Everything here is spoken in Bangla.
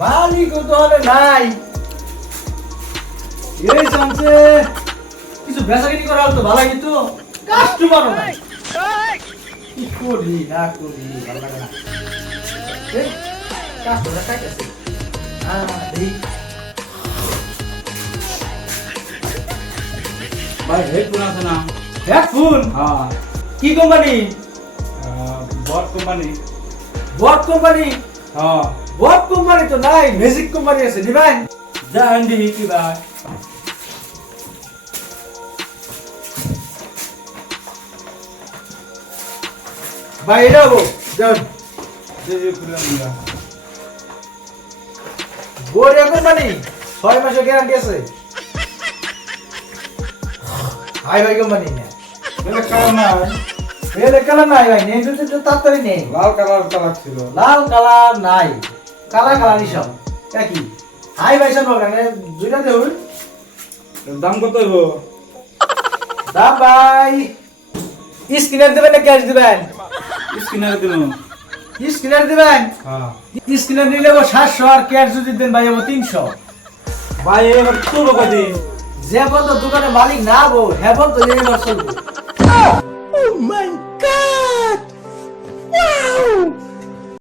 মালিক তো হলে নাই এই চান্সে কিছু বেচাকেনি করা হতো ভালো কিন্তু কাস্টমারও নাই কি করি না করি ভালো লাগে না এই কাস্টমার কাইতেছে দেখি ভাই হেডফোন আছে না? হেডফোন হ্যাঁ, কি কোম্পানি বট কোম্পানি। বট কোম্পানি হ্যাঁ, বট কোম্পানি তো নাই ম্যাজিক কোম্পানি আছে দিবেন যান দেখি কি ভাই। ভাই এটা হবো যান দেখি খুলে নিবা। বোরিয়া কোম্পানি 6 মাসের গ্যারান্টি আছে হাই ভাই কোম্পানি না এটা কালার না ভাই, এলে কালার নাই ভাই নেই তো তাড়াতাড়ি নেই লাল কালার কালার ছিল। লাল কালার নাই কালার কালার সব কি হাই ভাই সব মানে দুইটা দেউল এর দাম কত হইব? দাম ভাই স্ক্যানার দিবেন না ক্যাশ দিবেন স্ক্যানারে দিন। স্ক্যানার দিবেন হ্যাঁ স্ক্যানার নিলে 700 আর ক্যাশ যদি দেন ভাই 300 ভাই, এবার তুলো কদিন? যে বন্ধ দোকানে মালিক না গো হ্যাঁ বন্ধ এইবার চলবে Oh my god! Wow!